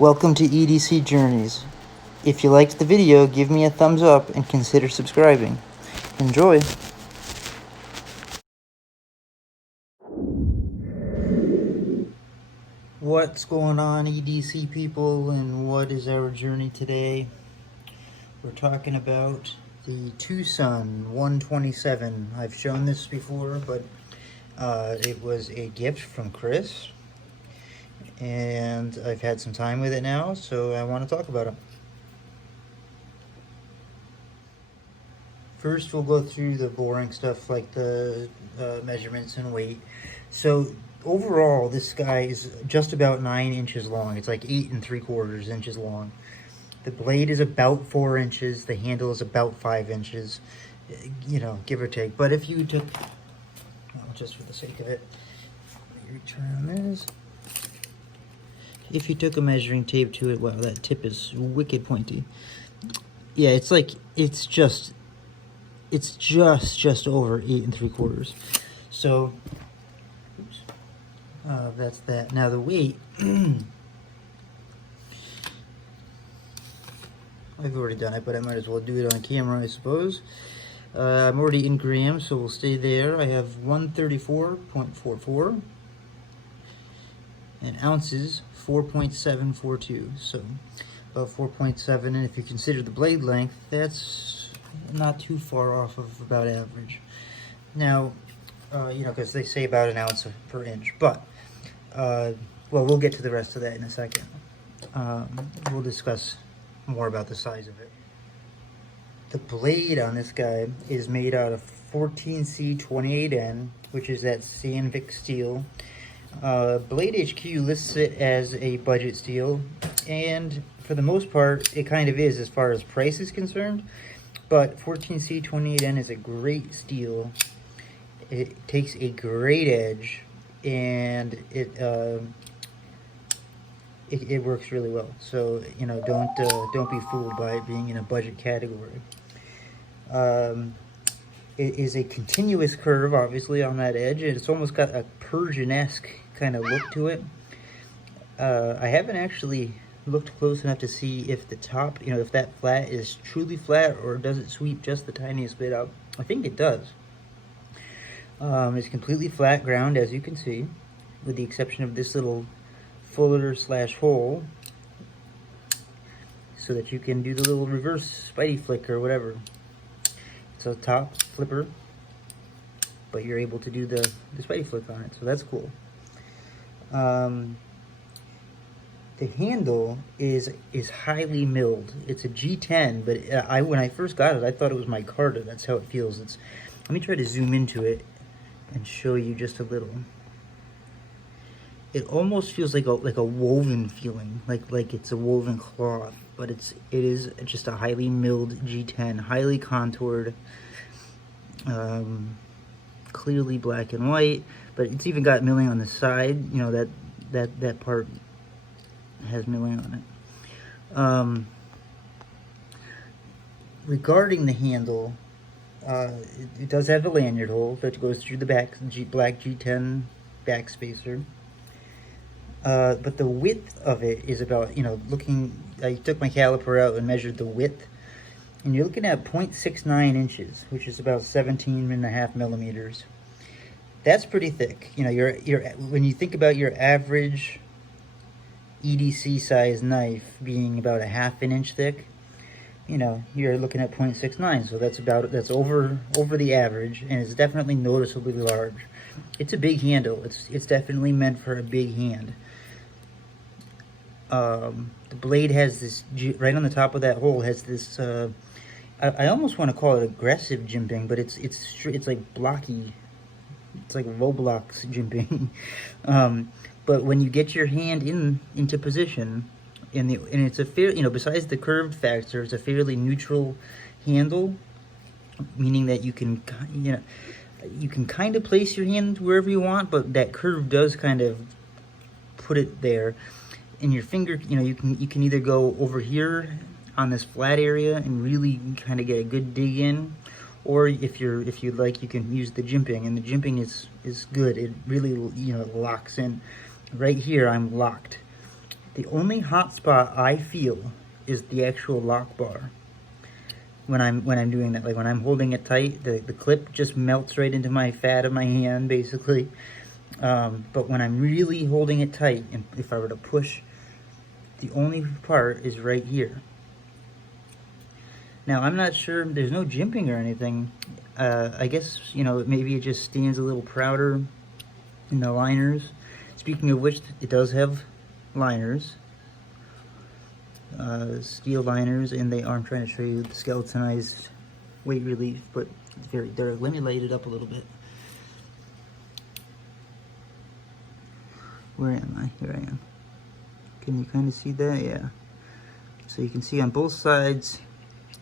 Welcome to EDC Journeys. If you liked the video, give me a thumbs up and consider subscribing. Enjoy! What's going on, EDC people, and what is our journey today? We're talking about the TwoSun 127. I've shown this before, but it was a gift from Chris, and I've had some time with it now, so I want to talk about it. First, we'll go through the boring stuff like the measurements and weight. So overall, this guy is just about 9 inches long. It's like 8 3/4 inches long. The blade is about 4 inches. The handle is about 5 inches, you know, give or take. But if you took, well, just for the sake of it, let me return this. If you took a measuring tape to it, wow, that tip is wicked pointy. Yeah, it's like, it's just over 8 3/4. So, oops, that's that. Now the weight, I've already done it, but I might as well do it on camera, I suppose. I'm already in grams, so we'll stay there. I have 134.44, and ounces 4.742. So about 4.7, and if you consider the blade length, that's not too far off of about average. Now, you know, because they say about an ounce per inch, but well, we'll get to the rest of that in a second. We'll discuss more about the size of it. The blade on this guy is made out of 14C28N, which is that Sandvik steel. Blade HQ lists it as a budget steel, and for the most part, it kind of is as far as price is concerned. But 14C28N is a great steel. It takes a great edge, and it works really well. So, you know, don't be fooled by it being in a budget category. It is a continuous curve, obviously, on that edge, and it's almost got a Persian-esque kind of look to it. I haven't actually looked close enough to see if the top, you know, if that flat is truly flat or does it sweep just the tiniest bit up. I think it does. It's completely flat ground, as you can see, with the exception of this little fuller / hole, so that you can do the little reverse spidey flick or whatever. It's a top flipper, but you're able to do the spidey flick on it, so that's cool. The handle is highly milled. It's a G10, but when I first got it, I thought it was micarta. That's how it feels. Let me try to zoom into it and show you just a little. It almost feels like a woven feeling, like it's a woven cloth, but it is just a highly milled G10, highly contoured, clearly black and white, but it's even got milling on the side. You know, that part has milling on it. Regarding the handle, it does have a lanyard hole that goes through the back, black G10 back spacer. But the width of it is about, you know, I took my caliper out and measured the width, and you're looking at 0.69 inches, which is about 17.5 millimeters. That's pretty thick. You know, when you think about your average EDC size knife being about a 1/2 inch thick, you know, you're looking at 0.69, so that's over the average, and it's definitely noticeably large. It's a big handle. It's definitely meant for a big hand. The blade has this, right on the top of that hole has this, I almost want to call it aggressive jimping, but it's like blocky. It's like Roblox jimping. But when you get your hand into position, and it's a fair, you know, besides the curved factor, it's a fairly neutral handle, meaning that you can, you know, you can kind of place your hand wherever you want, but that curve does kind of put it there. And your finger, you know, you can either go over here on this flat area and really kind of get a good dig in, or if you'd like, you can use the jimping, and the jimping is good. It really, you know, locks in. Right here, I'm locked. The only hot spot I feel is the actual lock bar. When I'm doing that, like when I'm holding it tight, the clip just melts right into my fat of my hand, basically. But when I'm really holding it tight, and if I were to push, the only part is right here. Now, I'm not sure, there's no jimping or anything. I guess, you know, maybe it just stands a little prouder in the liners. Speaking of which, it does have liners. Steel liners, and they are, I'm trying to show you the skeletonized weight relief, but it's very dark. Let me light it up a little bit. Where am I? Here I am. Can you kind of see that? Yeah. So you can see on both sides,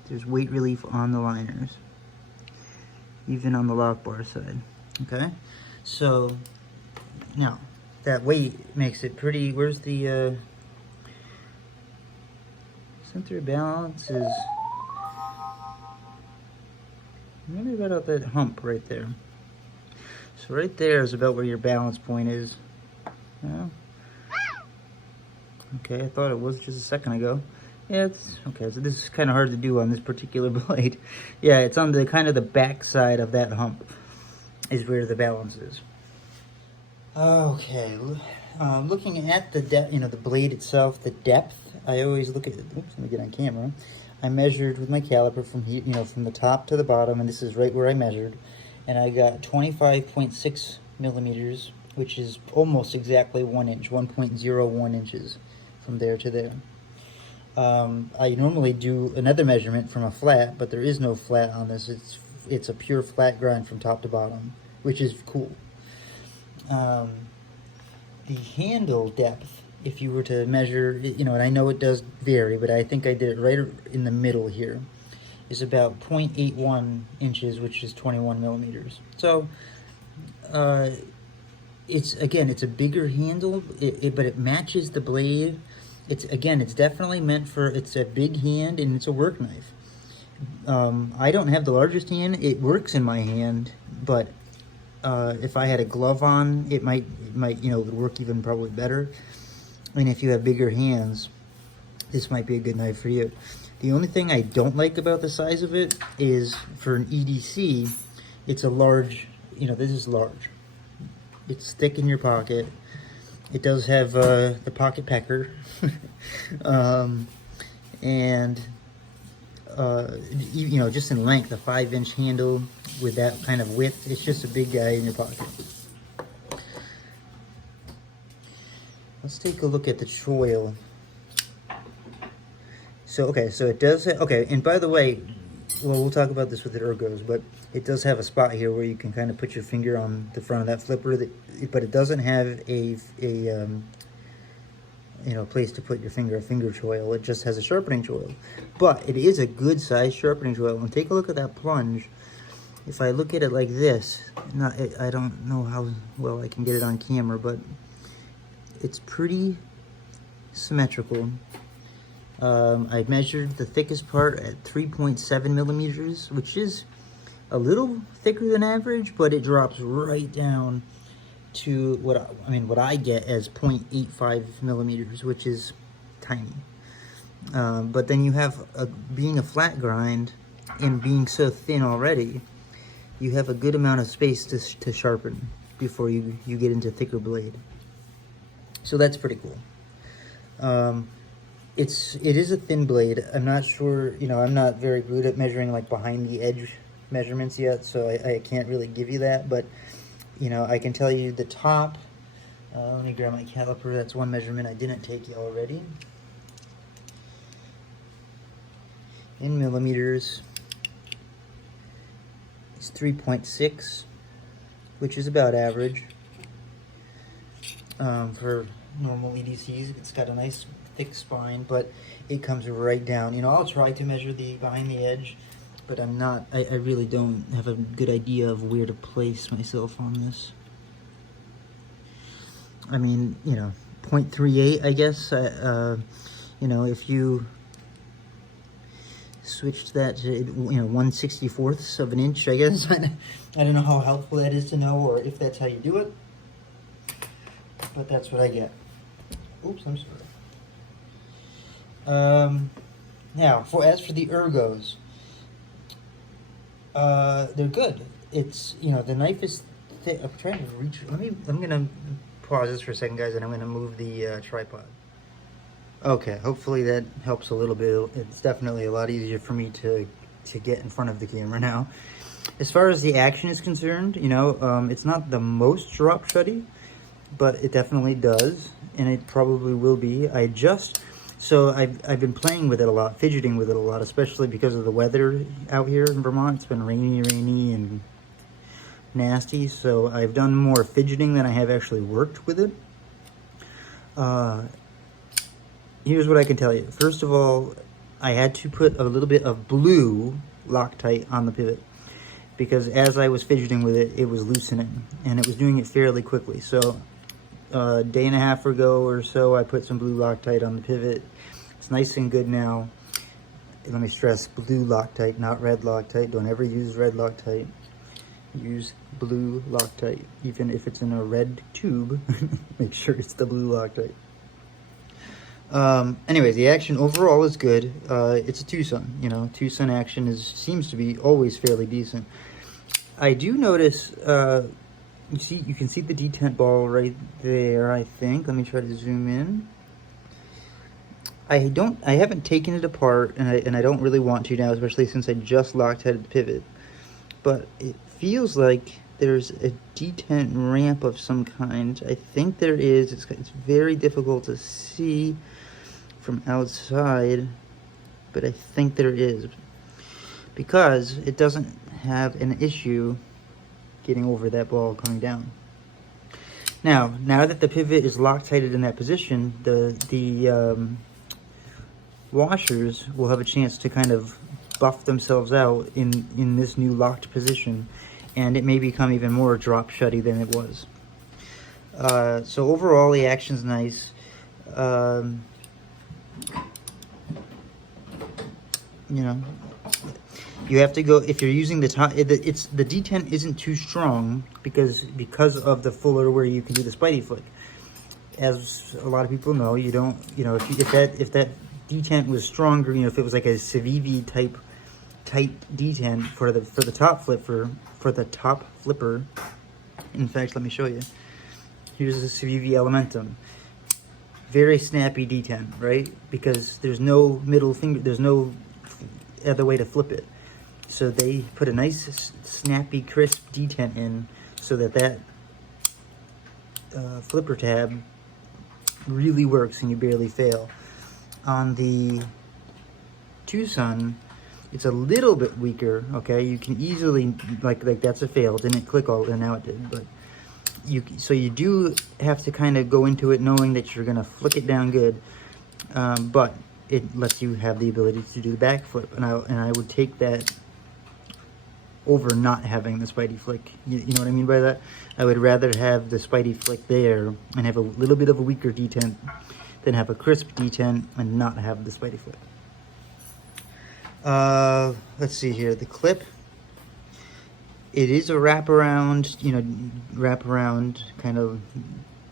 there's weight relief on the liners, even on the lock bar side. Okay, so now that weight makes it pretty. Where's the center of balance? Is maybe right out that hump right there. So right there is about where your balance point is. Yeah. Okay, I thought it was just a second ago. Yeah, it's okay. So this is kind of hard to do on this particular blade. Yeah, it's on the kind of the back side of that hump is where the balance is. Okay, looking at the depth, you know, the blade itself, the depth. I always look at. Oops, let me get on camera. I measured with my caliper from here, you know, from the top to the bottom, and this is right where I measured, and I got 25.6 millimeters, which is almost exactly 1 inch, 1.01 inches from there to there. I normally do another measurement from a flat, but there is no flat on this. It's a pure flat grind from top to bottom, which is cool. The handle depth, if you were to measure, you know, and I know it does vary, but I think I did it right in the middle here, is about 0.81 inches, which is 21 millimeters. So, it's a bigger handle, but it matches the blade. It's definitely meant for, it's a big hand and it's a work knife. I don't have the largest hand. It works in my hand, but if I had a glove on, it might you know, work even probably better. I mean, if you have bigger hands, this might be a good knife for you. The only thing I don't like about the size of it is for an EDC, it's a large, you know, this is large. It's thick in your pocket. It does have the pocket pecker, and you know, just in length, a 5-inch handle with that kind of width, it's just a big guy in your pocket. Let's take a look at the choil. So, okay, so it does have, okay, and by the way, well, we'll talk about this with the ergos, but it does have a spot here where you can kind of put your finger on the front of that flipper, but it doesn't have a you know, place to put your finger, a finger choil. It just has a sharpening choil. But it is a good size sharpening choil. And take a look at that plunge. If I look at it like this, I don't know how well I can get it on camera, but it's pretty symmetrical. I measured the thickest part at 3.7 millimeters, which is a little thicker than average, but it drops right down to what I get as 0.85 millimeters, which is tiny. But then you have, being a flat grind and being so thin already, you have a good amount of space to sharpen before you get into thicker blade. So that's pretty cool. It is a thin blade. I'm not sure, you know, I'm not very good at measuring like behind the edge measurements yet, so I can't really give you that, but you know, I can tell you the top. Let me grab my caliper. That's one measurement I didn't take you already. In millimeters, it's 3.6, which is about average for normal EDCs. It's got a nice thick spine, but it comes right down. You know, I'll try to measure the behind the edge, but I really don't have a good idea of where to place myself on this. I mean, you know, 0.38, I guess. You know, if you switched that to, you know, 1/64 of an inch, I guess. I don't know how helpful that is to know, or if that's how you do it, but that's what I get. Oops, I'm sorry. Now, as for the ergos, they're good. It's, you know, the knife is thick. I'm trying to reach. I'm gonna pause this for a second, guys, and I'm gonna move the tripod. Okay, hopefully that helps a little bit. It's definitely a lot easier for me to get in front of the camera now. As far as the action is concerned, you know, it's not the most drop shutty, but it definitely does, and it probably will be. So I've been playing with it a lot, fidgeting with it a lot, especially because of the weather out here in Vermont. It's been rainy and nasty, so I've done more fidgeting than I have actually worked with it. Here's what I can tell you. First of all, I had to put a little bit of blue Loctite on the pivot, because as I was fidgeting with it, it was loosening, and it was doing it fairly quickly. So a day and a half ago or so, I put some blue Loctite on the pivot. It's nice and good now. Let me stress, blue Loctite, not red Loctite. Don't ever use red Loctite. Use blue Loctite. Even if it's in a red tube, make sure it's the blue Loctite. Anyways, the action overall is good. It's a TwoSun, you know, TwoSun action seems to be always fairly decent. I do notice, you can see the detent ball right there, I think. Let me try to zoom in. I haven't taken it apart, and I don't really want to now, especially since I just Loctited the pivot. But it feels like there's a detent ramp of some kind. I think there is. It's very difficult to see from outside, but I think there is, because it doesn't have an issue getting over that ball coming down. Now that the pivot is Loctited in that position, the washers will have a chance to kind of buff themselves out in this new locked position, and it may become even more drop shutty than it was. So overall, the action's nice. You know, you have to go, if you're using the top, the detent isn't too strong because of the fuller where you can do the Spidey flick. As a lot of people know, you don't, you know, if that detent was stronger, you know, if it was like a Civivi type tight detent for the top flipper. In fact, let me show you. Here's the Civivi Elementum. Very snappy detent, right? Because there's no middle finger, there's no other way to flip it. So they put a nice snappy, crisp detent in so that flipper tab really works and you barely fail. On the TwoSun, it's a little bit weaker, okay? You can easily, like that's a fail. Didn't click all, and now it did, but so you do have to kind of go into it knowing that you're gonna flick it down good, but it lets you have the ability to do the back flip, and I would take that over not having the Spidey flick. You know what I mean by that? I would rather have the Spidey flick there and have a little bit of a weaker detent than have a crisp detent and not have the Spidey flick. Let's see here, the clip. It is a wraparound, you know, kind of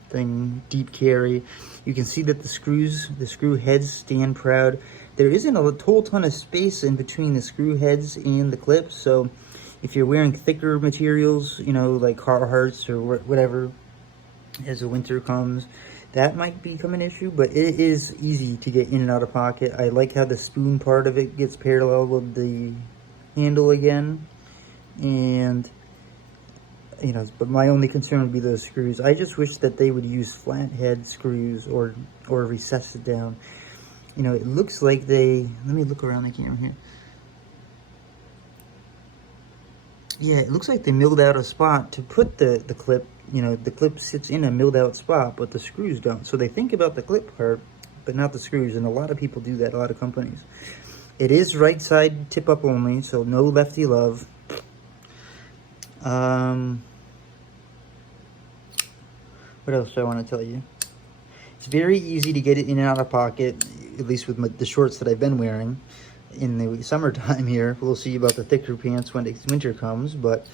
thing, deep carry. You can see that the screw heads stand proud. There isn't a whole ton of space in between the screw heads and the clips, so if you're wearing thicker materials, you know, like Carhartts or whatever, as the winter comes, that might become an issue, but it is easy to get in and out of pocket. I like how the spoon part of it gets parallel with the handle again. And, you know, but my only concern would be those screws. I just wish that they would use flathead screws or recess it down. You know, it looks like let me look around the camera here. Yeah, it looks like they milled out a spot to put the clip. You know, the clip sits in a milled out spot, but the screws don't. So they think about the clip part, but not the screws. And a lot of people do that, a lot of companies. It is right side tip up only, so no lefty love. What else do I want to tell you? It's very easy to get it in and out of pocket, at least with the shorts that I've been wearing in the summertime here. We'll see about the thicker pants when winter comes, but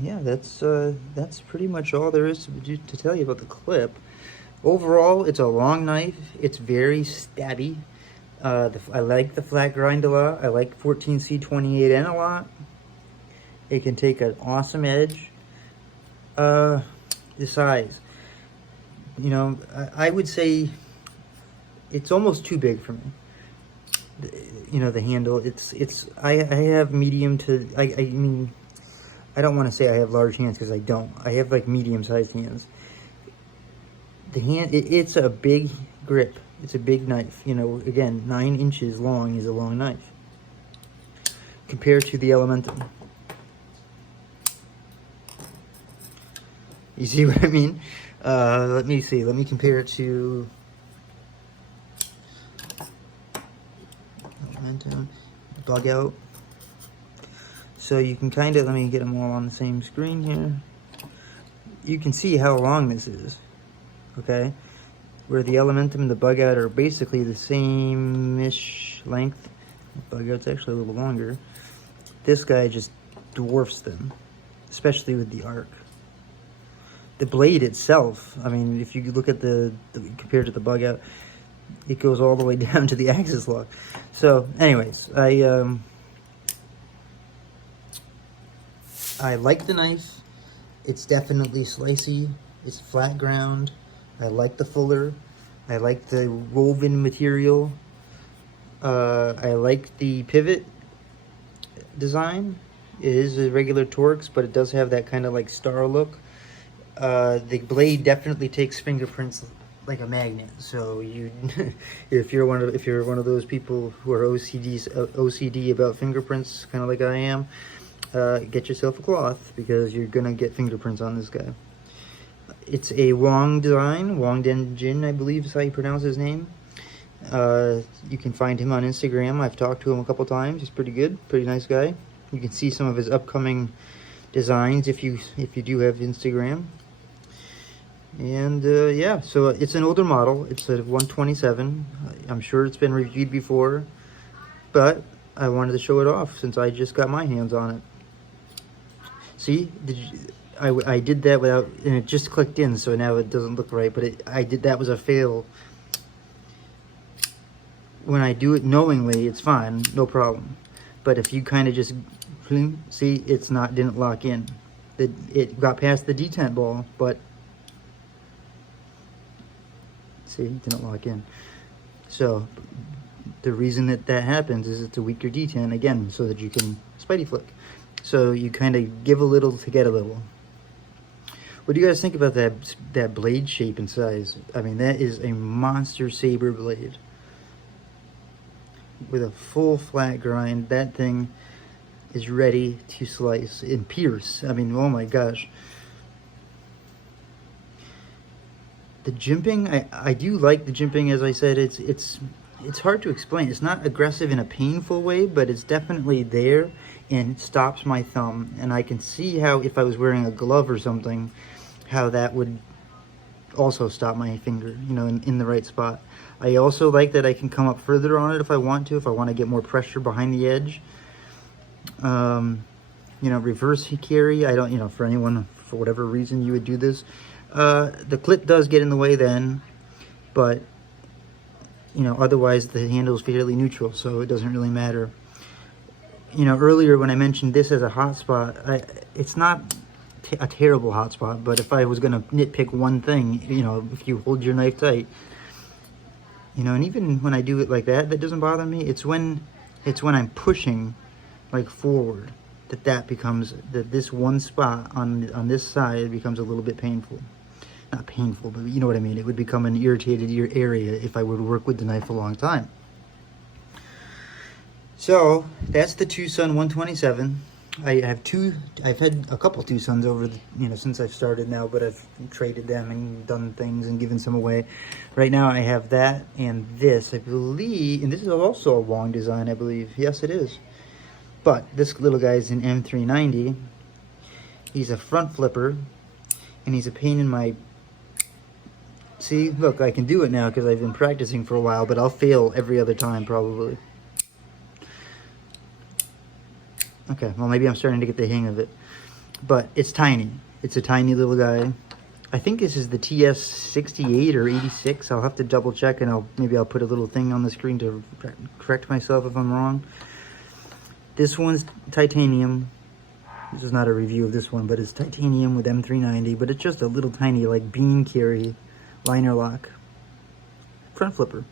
yeah, that's pretty much all there is to tell you about the clip. Overall, it's a long knife. It's very stabby. I like the flat grind a lot. I like 14C28N a lot. It can take an awesome edge. The size, you know, I would say it's almost too big for me. You know, the handle, I have medium to, I mean, I don't want to say I have large hands because I don't. I have like medium-sized hands. The hand, it's a big grip. It's a big knife. You know, again, 9 inches long is a long knife compared to the Elementum. You see what I mean? Let me see. Let me compare it to Elementum, Bug Out. So you can kind of, let me get them all on the same screen here. You can see how long this is, okay? Where the Elementum and the Bug Out are basically the same-ish length. The Bug Out's actually a little longer. This guy just dwarfs them, especially with the arc. The blade itself, I mean, if you look at compared to the Bug Out, it goes all the way down to the axis lock. So, anyways, I like the knife. It's definitely slicey. It's flat ground. I like the fuller. I like the woven material. I like the pivot design. It is a regular Torx, but it does have that kind of like star look. The blade definitely takes fingerprints like a magnet. So you, if you're one of those people who are OCD about fingerprints, kind of like I am, get yourself a cloth because you're gonna get fingerprints on this guy. It's a Wong design, Wong Denjin, I believe is how you pronounce his name. You can find him on Instagram. I've talked to him a couple times. He's pretty good, pretty nice guy. You can see some of his upcoming designs if you do have Instagram. And yeah, so it's an older model. It's a 127. I'm sure it's been reviewed before, but I wanted to show it off since I just got my hands on it. See, I did that without, and it just clicked in, so now it doesn't look right, but that was a fail. When I do it knowingly, it's fine, no problem. But if you kind of just, see, didn't lock in. It got past the detent ball, but see, it didn't lock in. So the reason that happens is it's a weaker detent, again, so that you can spidey flick. So you kind of give a little to get a little. What do you guys think about that blade shape and size? I mean, that is a monster saber blade with a full flat grind. That thing is ready to slice and pierce. I mean, oh my gosh. The jimping, I do like the jimping. As I said, it's hard to explain. It's not aggressive in a painful way, but it's definitely there and it stops my thumb. And I can see how if I was wearing a glove or something, how that would also stop my finger, you know, in the right spot. I also like that I can come up further on it if I want to get more pressure behind the edge. You know, reverse carry, I don't, you know, for anyone, for whatever reason you would do this. The clip does get in the way then, but, you know, otherwise the handle is fairly neutral, so it doesn't really matter. You know, earlier when I mentioned this as a hot spot, it's not a terrible hot spot, but if I was going to nitpick one thing, you know, if you hold your knife tight, you know, and even when I do it like that, that doesn't bother me. It's when I'm pushing like forward that becomes, that this one spot on this side becomes a little bit painful. Not painful, but you know what I mean. It would become an irritated area if I were to work with the knife a long time. So that's the TwoSun 127. I've had a couple TwoSuns over the, you know, since I've started now, but I've traded them and done things and given some away. Right now I have that and this, I believe, and this is also a Wong design, I believe. Yes, it is. But this little guy's an M390. He's a front flipper, and he's a pain in my... See, look, I can do it now because I've been practicing for a while, but I'll fail every other time probably. Okay, well maybe I'm starting to get the hang of it. But it's tiny. It's a tiny little guy. I think this is the TS 68 or 86. I'll have to double check, and maybe I'll put a little thing on the screen to correct myself if I'm wrong. This one's titanium. This is not a review of this one, but it's titanium with M390, but it's just a little tiny like bean carry liner lock front flipper.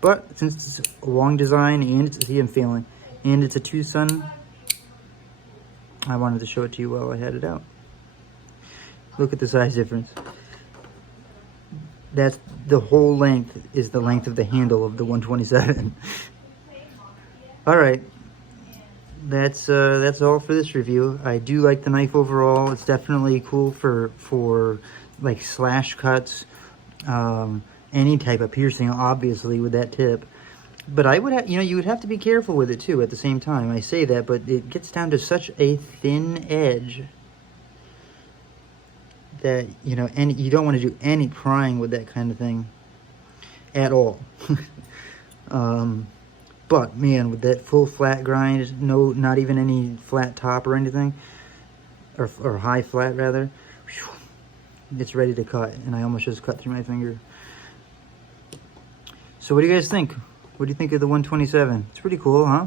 But since it's a long design and it's, see, I'm failing, and it's a TwoSun, I wanted to show it to you while I had it out. Look at the size difference. That's the whole length is the length of the handle of the 127. All right, that's all for this review. I do like the knife overall. It's definitely cool for like slash cuts, any type of piercing, obviously with that tip. But I would have, you would have to be careful with it too. At the same time, I say that, but it gets down to such a thin edge that, and you don't want to do any prying with that kind of thing at all. But man, with that full flat grind, not even any flat top or anything, or high flat rather, it's ready to cut, and I almost just cut through my finger. So what do you guys think? What do you think of the 127? It's pretty cool, huh?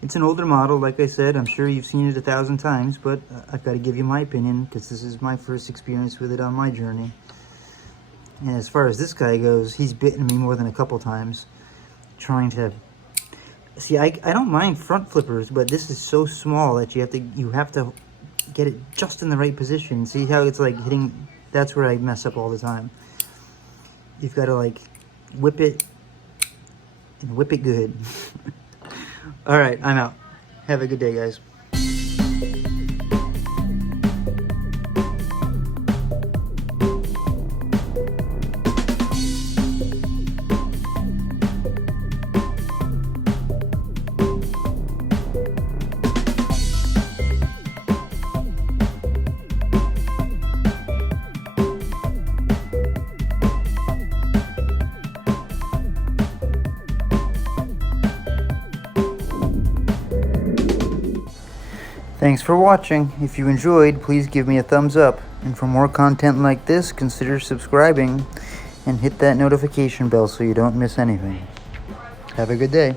It's an older model, like I said. I'm sure you've seen it 1,000 times, but I've got to give you my opinion because this is my first experience with it on my journey. And as far as this guy goes, he's bitten me more than a couple times trying to... See, I don't mind front flippers, but this is so small that you have to get it just in the right position. See how it's like hitting... That's where I mess up all the time. You've got to like whip it and whip it good. All right, I'm out. Have a good day, guys. Thanks for watching. If you enjoyed, please give me a thumbs up. And for more content like this, consider subscribing and hit that notification bell so you don't miss anything. Have a good day.